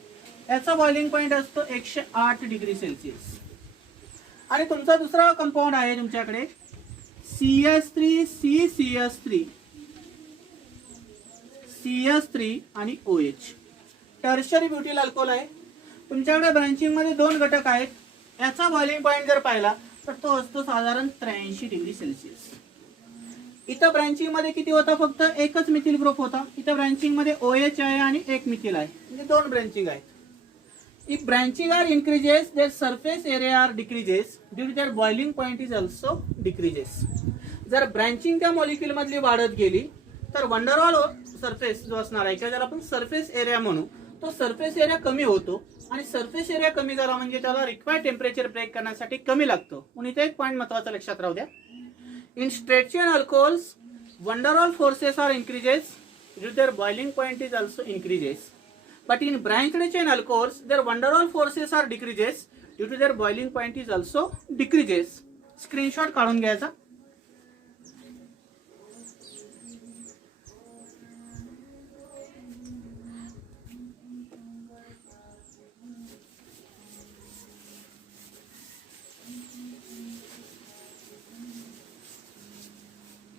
याचा बॉइलिंग पॉईंट असतो 108 डिग्री सेल्सिअस. आणि तुमचा दुसरा कंपाऊंड आहे तुमच्याकडे CH3 आणि OH. टर्शरी ब्युटिल अल्कोहोल आहे. तुमच्याकडे ब्रँचिंग मध्ये दोन घटक आहेत. याचा बॉइलिंग पॉईंट जर पाहिला तर तो असतो साधारण 83 डिग्री सेल्सिअस. इथं ब्रँचिंग मध्ये किती होता, फक्त एकच मिथिल ग्रुप होता. इथं ब्रँचिंग मध्ये OH आहे आणि एक मिथिल आहे, म्हणजे दोन ब्रँचिंग आहेत. If branching are increases their surface area are decreases due to their boiling point is also decreases. जर ब्रँचिंग त्या मॉलिक्युल मधली वाढत गेली तर वंडरऑल सरफेस जो असणार आहे किंवा ज्याला आपण सरफेस एरिया म्हणू, तो सरफेस एरिया कमी होतो. आणि सरफेस एरिया कमी झाला म्हणजे त्याला रिक्वायर्ड टेम्परेचर ब्रेक करण्यासाठी कमी लागतं. म्हणून इथे एक पॉईंट महत्त्वाचा लक्षात राहू द्या. In straight chain alcohols, van der Waals forces are increases due to their boiling point is also increases. But in branched chain alcohols, their van der Waals forces are decreases due to their boiling point is also decreases. Screenshot काढून घ्यायचा.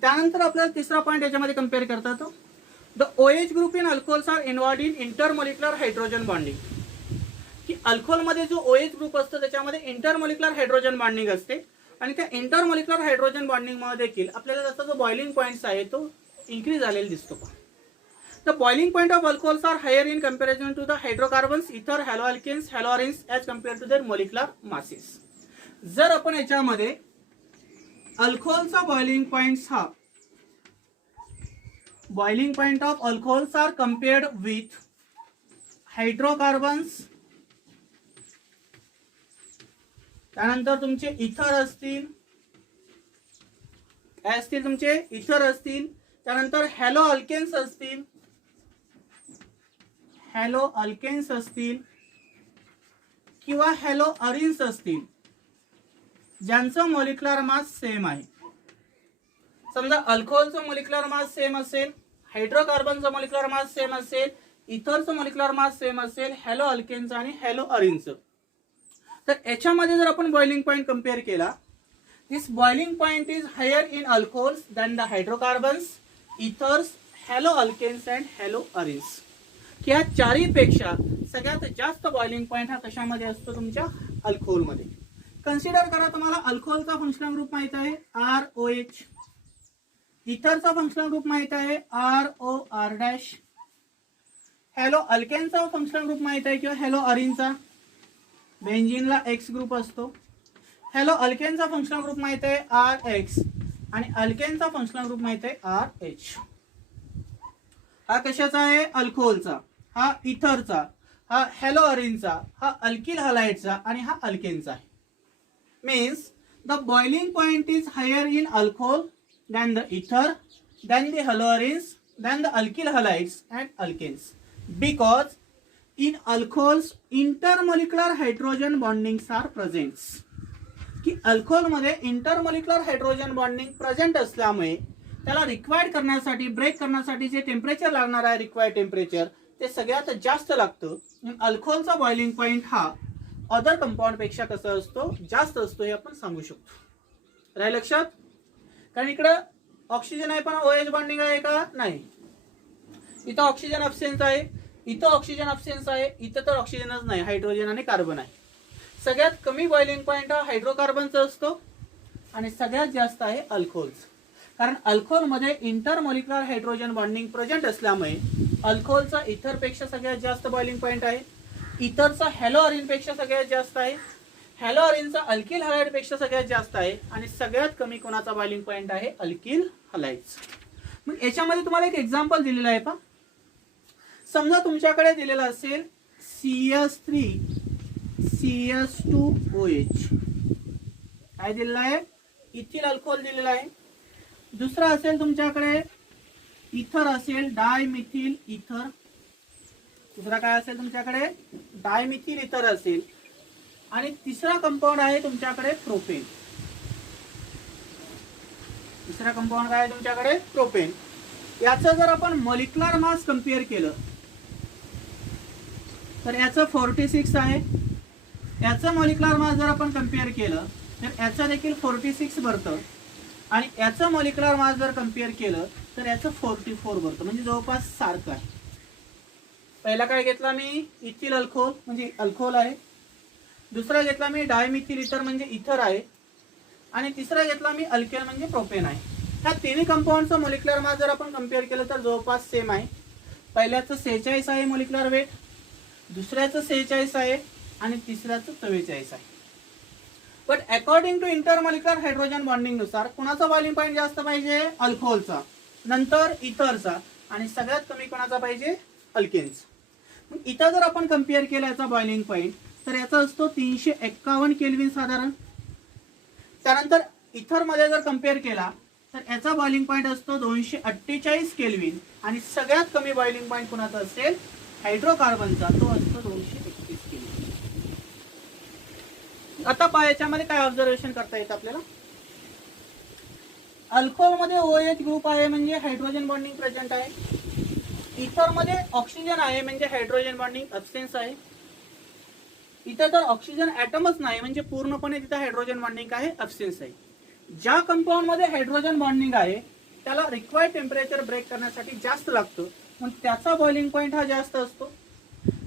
त्यानंतर आपल्याला तिसरा point याच्यामध्ये compare करता येतो. The OH group in alcohols are involved in intermolecular hydrogen bonding. की alcohol मध्ये जो OH ग्रुप असतो त्याच्यामध्ये इंटरमॉलिक्युलर हायड्रोजन बॉन्डिंग असते, आणि त्या इंटरमॉलिक्युलर हायड्रोजन बॉन्डिंग मध्ये देखील आपल्याला त्याचा जो बॉइलिंग पॉईंट आहे तो इन्क्रीज झालेला दिसतो. The boiling point of alcohols are higher in comparison to the hydrocarbons, ether, haloalkanes, haloarenes as compare to their molecular masses. जर आपण याच्यामध्ये अल्कोहोलचा बॉइलिंग पॉइंट हा boiling point of alcohols are compared with hydrocarbons, त्यानंतर तुमचे इथर असतील, काय असतील तुमचे इथर असतील, त्यानंतर हॅलो अल्केन्स असतील किंवा हॅलो अरिन्स असतील ज्यांचं मॉलिक्युलर मास सेम आहे. समजा अल्कोहोलचं मॉलिक्युलर मास सेम असेल, हायड्रोकार्बनचं मॉलिक्युलर मास सेम असेल, इथरचं मॉलिक्युलर मास सेम असेल, हॅलो अल्केनचं आणि हॅलो अरिनचं, तर याच्यामध्ये जर आपण बॉइलिंग पॉईंट कंपेअर केला, this boiling point is higher in alcohols than the hydrocarbons, ethers, haloalkanes and haloarenes. की या चारीपेक्षा सगळ्यात जास्त बॉइलिंग पॉईंट हा कशामध्ये असतो, तुमच्या अल्कोहोलमध्ये. कन्सिडर करा, तुम्हाला अल्कोहोलचा फंक्शनल ग्रुप माहित आहे ROH, इथरचा फंक्शनल ग्रुप माहित आहे ROR', हॅलो अल्केनचा फंक्शनल ग्रुप माहित आहे किंवा हॅलो अरिनचा, बेंझिनला X ग्रुप असतो. हॅलो अल्केनचा फंक्शनल ग्रुप माहित आहे RH आणि अल्केनचा फंक्शनल ग्रुप माहित आहे RH. हा कशाचा आहे, अल्कोहोलचा, हा इथरचा, हा हॅलो अरिनचा, हा अल्किल हलाइडचा आणि हा अल्केनचा आहे. Means the boiling point is higher in alcohol than the ether, than the haloarenes, than the alkyl halides and alkanes, because in alcohols intermolecular hydrogen bondings are present. की अल्कोहोल मध्ये intermolecular hydrogen bonding present असल्यामुळे त्याला required करण्यासाठी, break करण्यासाठी जे temperature लागणार आहे, required temperature ते सगळ्यात जास्त लागतं. अल्कोहोलचा बॉइलिंग पॉईंट हा अदर कंपाऊंड पेक्षा कसं असतो, जास्त असतो हे आपण सांगू शकतो. राहील लक्षात? कारण इकडं ऑक्सिजन आहे पण OH बॉन्डिंग आहे का? नाही. इथं ऑक्सिजन अब्सेन्स आहे, इथं ऑक्सिजन अब्सेन्स आहे, इथं तर ऑक्सिजनच नाही, हायड्रोजन आणि कार्बन आहे. सगळ्यात कमी बॉइलिंग पॉईंट हा हायड्रोकार्बनचा असतो आणि सगळ्यात जास्त आहे अल्कोहोल्स. कारण अल्कोहोलमध्ये इंटरमॉलिक्युलर हायड्रोजन बॉन्डिंग प्रेझेंट असल्यामुळे अल्कोहोलचा इथरपेक्षा सगळ्यात जास्त बॉइलिंग पॉईंट आहे, इथरचा हॅलोअरिनपेक्षा सगळ्यात जास्त आहे, हॅलोअरिनचा अल्किल हलाइडपेक्षा सगळ्यात जास्त आहे आणि सगळ्यात कमी कोणाचा बॉइलिंग पॉईंट आहे, अल्किल हलाइड्स. मग याच्यामध्ये तुम्हाला एक एक्झाम्पल दिलेलं आहे पहा. समजा तुमच्याकडे दिलेला असेल CS3 CS2OH, काय दिलेलं आहे, इथिल अल्कोहोल दिलेला आहे. दुसरा असेल तुमच्याकडे इथर असेल, डायमिथिल इथर. दुसरा काय असेल तुमच्याकडे, डायमिथिल इथर असेल. आणि तिसरा कंपाऊंड आहे तुमच्याकडे प्रोपेन. तिसरा कंपाऊंड काय आहे तुमच्याकडे, प्रोपेन. याचं जर आपण मॉलिक्युलर मास कम्पेअर केलं तर याचं 46 आहे. याचं मॉलिक्युलर मास जर आपण कम्पेअर केलं तर याचं देखील 46 भरतं आणि याचं मॉलिक्युलर मास जर कम्पेअर केलं तर याचं 44 भरतं, म्हणजे जवळपास सारखं आहे. पहिला काय घेतला मी, इथिल अल्कोहोल म्हणजे अल्कोहोल आहे. दुसरा घेतला मी डायमिथिल इथर म्हणजे इथर आहे. आणि तिसरा घेतला मी अल्केन म्हणजे प्रोपेन आहे. ह्या तिन्ही कंपाऊंडचं मॉलिक्युलर मास जर आपण कम्पेअर केलं तर जवळपास सेम आहे. पहिल्याचं 46 आहे मॉलिक्युलर वेट, दुसऱ्याचं 46 आहे आणि तिसऱ्याचं 44 आहे. But according to intermolecular hydrogen bonding नुसार कोणाचा बॉइलिंग पॉईंट जास्त पाहिजे, अल्कोहोलचा, नंतर इथरचा आणि सगळ्यात कमी कोणाचा पाहिजे, अल्केन्स. मग इथं जर आपण कम्पेअर केला याचा बॉइलिंग पॉईंट तर याचा असतो 351 केल्विन साधारण. त्यानंतर इथर मध्ये जर कम्पेअर केला तर याचा बॉइलिंग पॉईंट असतो 248 केल्विन आणि सगळ्यात कमी बॉइलिंग पॉईंट कोणाचा असेल, हायड्रोकार्बनचा, तो असतो 231 केल्विन. आता पहा याच्यामध्ये काय ऑब्झर्वेशन करता येतं आपल्याला. अल्कोहोल मध्ये OH ग्रुप आहे म्हणजे हायड्रोजन बॉन्डिंग प्रेझेंट आहे. इथर मध्ये ऑक्सिजन आहे म्हणजे हायड्रोजन बॉन्डिंग अब्सेन्स आहे. इथं तर ऑक्सिजन ऍटमच नाही म्हणजे पूर्णपणे तिथं हायड्रोजन बॉन्डिंग आहे, अब्सेन्स आहे. ज्या कंपाऊंड मध्ये हायड्रोजन बॉन्डिंग आहे त्याला रिक्वायर्ड टेम्परेचर ब्रेक करण्यासाठी जास्त लागतं, मग त्याचा बॉइलिंग पॉईंट हा जास्त असतो.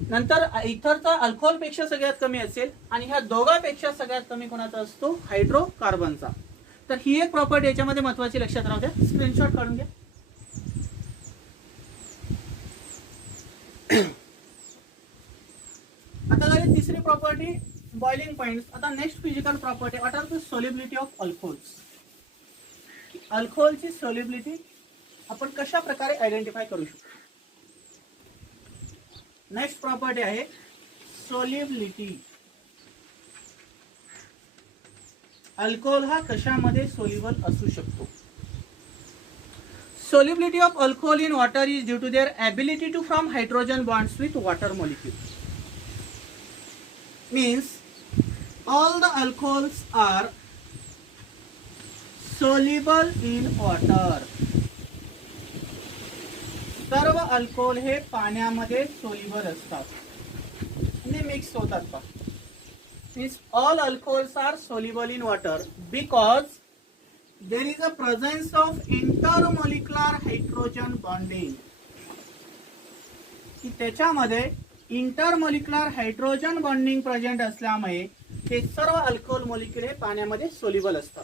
नंतर इथरचा अल्कोहोल पेक्षा सगळ्यात कमी असेल आणि ह्या दोघांपेक्षा सगळ्यात कमी कोणाचा असतो, हायड्रोकार्बनचा. तर ही एक प्रॉपर्टी याच्यामध्ये महत्वाची लक्षात राहू द्या, स्क्रीनशॉट काढून घ्या. आता झाली तिसरी प्रॉपर्टी, बॉइलिंग पॉइंट. आता next physical property, what are the solubility of alcohols. अल्कोहोलची सोल्युबिलिटी आपण कशा प्रकारे आयडेंटिफाय करू शकतो. नेक्स्ट प्रॉपर्टी आहे सोल्युबिलिटी. अल्कोहोल हा कशामध्ये सोल्युबल असू शकतो. Solubility of alcohol in water is due to their ability to form hydrogen bonds with water molecules. Means all the alcohols are soluble in water. सर्व alcohol हे पाण्यामध्ये soluble असतात म्हणजे मिक्स होतात पहा. Means all alcohols are soluble in water because there is a presence of intermolecular hydrogen bonding. की त्याच्यामध्ये intermolecular hydrogen bonding present असल्यामुळे ते सर्व अल्कोहोल मॉलिक्युल हे पाण्यामध्ये सोल्युबल असतात.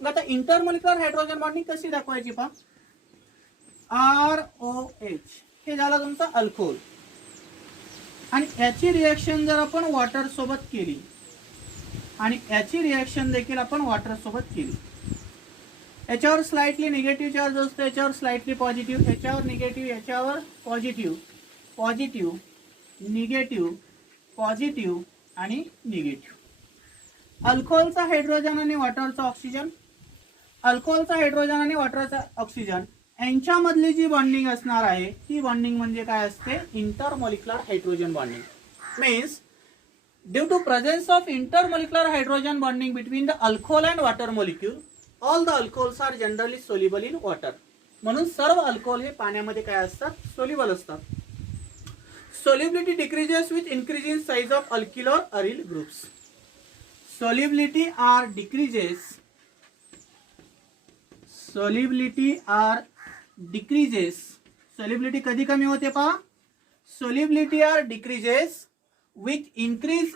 मग आता इंटरमॉलिक्युलर हायड्रोजन बॉन्डिंग कशी दाखवायची पहा. ROH हे झालं तुमचं अल्कोहोल आणि याची रिएक्शन जर आपण वॉटर सोबत केली आणि याची रिएक्शन देखील आपण वॉटर सोबत केली, याच्यावर स्लाइटली निगेटिव्ह चार्ज असतो, याच्यावर स्लाइटली पॉझिटिव्ह, याच्यावर निगेटिव्ह, याच्यावर पॉझिटिव्ह, पॉझिटिव्ह, निगेटिव्ह, पॉझिटिव्ह आणि निगेटिव्ह. अल्कोहोलचा हायड्रोजन आणि वॉटरचा ऑक्सिजन, अल्कोहोलचा हायड्रोजन आणि वॉटरचा ऑक्सिजन यांच्यामधली जी बॉन्डिंग असणार आहे ती बॉन्डिंग म्हणजे काय असते, intermolecular hydrogen bonding. Means due to presence of intermolecular hydrogen bonding between the alcohol and water molecule, all the alcohols are generally soluble in water. म्हणून सर्व अल्कोहोल हे पाण्यामध्ये काय असतात, सोल्युबल असतात. Solubility decreases with increasing size of alkyl or aryl groups. Solubility or decreases. Solubility or decreases. Solubility कधी कमी होते पहा. Solubility or decreases with increase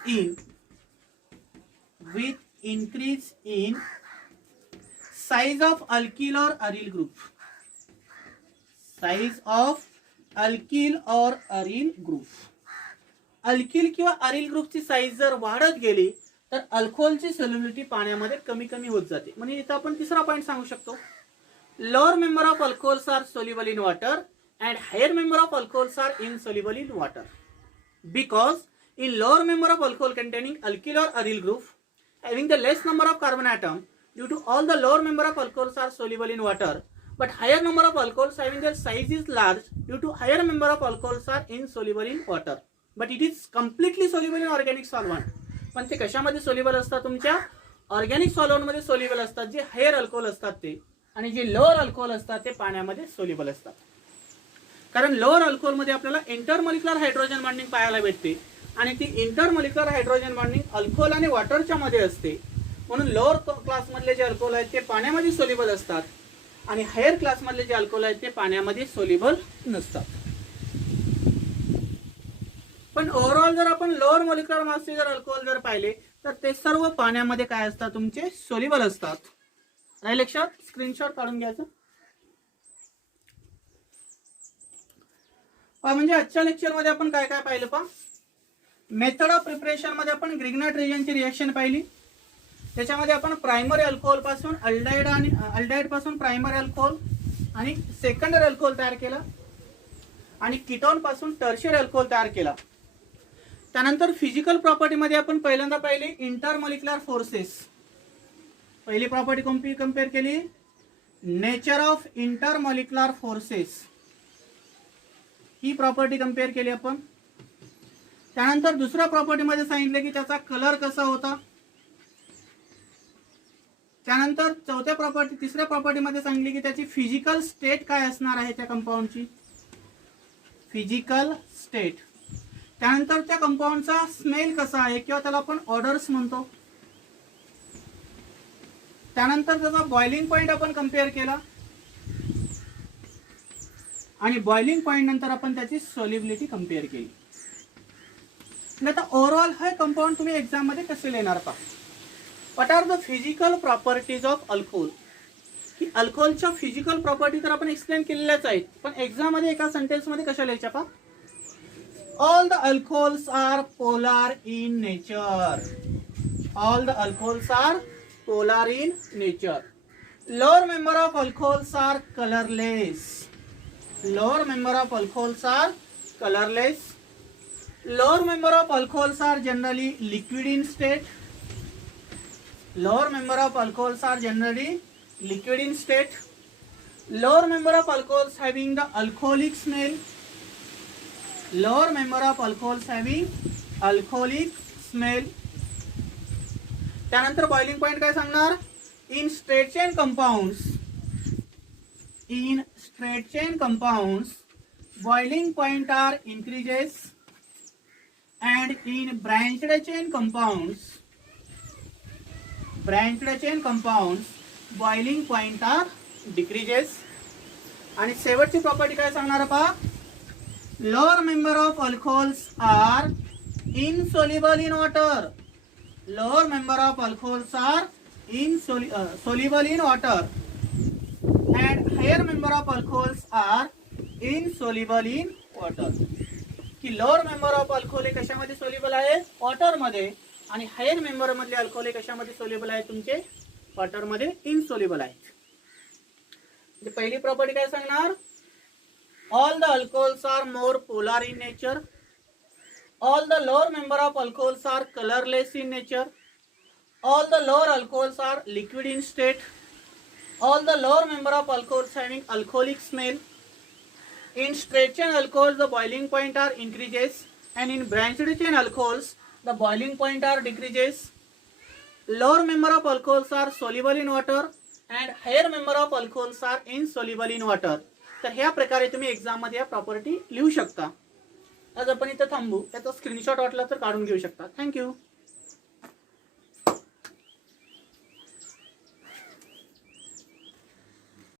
in size of alkyl or aryl group. Size of alkyl or aryl group. Alkyl किंवा aril ग्रुपची size जर वाढत गेली तर अल्कोहोलची solubility पाण्यामध्ये कमी कमी होत जाते. म्हणजे इथं आपण तिसरा पॉइंट सांगू शकतो. Lower member of alcohols are soluble in water and higher member of alcohols are insoluble in water. Because in lower member of alcohol containing alkyl or aryl group having the less number of carbon atom due to all the lower member of alcohols are soluble in water, but higher number of alcohols having their size is large due to higher number of alcohols are insoluble in water, but it is completely soluble in organic solvent. पण ते कशामध्ये soluble असतात? तुमच्या organic solvent मध्ये soluble असतात. जे higher alcohol असतात ते, आणि जे लोअर अल्कोहोल असतात ते पाण्यामध्ये सोल्युबल असतात. कारण लोअर अल्कोहोल मध्ये आपल्याला इंटरमॉलिक्युलर हायड्रोजन बॉन्डिंग पाहायला भेटते आणि ती इंटरमॉलिक्युलर हायड्रोजन बॉन्डिंग अल्कोहोल आणि वॉटरच्या मध्ये असते. म्हणून लोअर क्लास मधले जे अल्कोहोल आहेत ते पाण्यामध्ये सोल्युबल असतात आणि हायर क्लास मधले जे अल्कोहोल आहेत ते पाण्यामध्ये सोल्युबल नसतात. पण ओव्हरऑल जर आपण लोअर मॉलिक्युलर मासचे जर अल्कोहोल जर पाहिले तर ते सर्व पाण्यामध्ये काय असतात? तुमचे सोल्युबल असतात. राहील लक्षात? स्क्रीनशॉट काढून घ्यायचं. म्हणजे आजच्या लेक्चर मध्ये आपण काय काय पाहिलं पहा. मेथड ऑफ प्रिपरेशन मध्ये आपण ग्रिग्नार्ड रिएजनची रिएक्शन पाहिली. त्याच्यामध्ये आपण प्रायमरी अल्कोहोल पासून अल्डाइड पासून प्रायमरी अल्कोहोल आणि सेकंडरी अल्कोहोल तयार केला आणि कीटोन पासून टर्शियरी अल्कोहोल तयार केला. त्यानंतर फिजिकल प्रॉपर्टी मध्ये आपण पहिल्यांदा पाहिली इंटरमॉलिक्युलर फोर्सेस. पहिली प्रॉपर्टी कोणती कंपेअर केली? Nature of intermolecular forces he property compare केली आपण. त्यानंतर दुसऱ्या प्रॉपर्टी मध्ये सांगितले की त्याचा कलर कसा होता. त्यानंतर तिसऱ्या प्रॉपर्टी मध्ये सांगितले की त्याची फिजिकल स्टेट काय असणार आहे त्या कंपाऊंडची. Physical state. त्यानंतर त्या कंपाऊंडचा स्मेल कसा आहे किंवा त्याला आपण ऑर्डर्स म्हणतो. त्यानंतर त्याचा बॉइलिंग पॉइंट आपण कंपेअर केला आणि बॉइलिंग पॉइंट नंतर आपण त्याची सोल्युबिलिटी कंपेअर केली. आता ओव्हरऑल हे कंपाऊंड तुम्ही एक्झाम मध्ये कसे लिहिणार पहा. What are the physical properties of alcohol. की अल्कोहोलच्या फिजिकल प्रॉपर्टी तर आपण एक्सप्लेन केलेल्याच आहेत, पण एक्झाम मध्ये एका सेंटेन्स मध्ये कशा लिहायच्या पहा. All the alcohols are polar in nature. All the alcohols are polar in nature. Lower member of alcohols are colourless. Lower member of alcohols are colorless. Lower member of alcohols are generally liquid in state. Lower member of alcohols are generally liquid in state. Lower member of alcohols having the alcoholic smell. Lower member of alcohols having alcoholic smell. त्यानंतर boiling point काय सांगणार? In straight chain compounds. In straight chain compounds, boiling point are increases, and in branched chain compounds, boiling point are decreases. आणि शेवटची property काय सांगणार पहा. Lower member of alcohols are insoluble in water. Lower member of alcohols are soluble in water. And higher member of alcohols are insoluble in water. की lower member of alcohol हे कशामध्ये soluble आहे? Water मध्ये. आणि higher member मधले alcohol हे कशामध्ये soluble आहे? तुमचे वॉटर मध्ये इनसोल्युबल आहेत. म्हणजे पहिली प्रॉपर्टी काय सांगणार? All the alcohols are more polar in nature. All the lower member of alcohols are colourless in nature. All the lower alcohols are liquid in state. All the lower member of alcohols having alcoholic smell. In straight chain alcohols, the boiling point are increases, and in branched chain alcohols, the boiling point are decreases. Lower member of alcohols are soluble in water, and higher member of alcohols are insoluble in water. तर ह्या प्रकारे तुम्ही exam मध्ये या property लिहू शकता. आज आपण इथं थांबू. त्याचा स्क्रीनशॉट वाटला तर काढून घेऊ शकता. थँक्यू.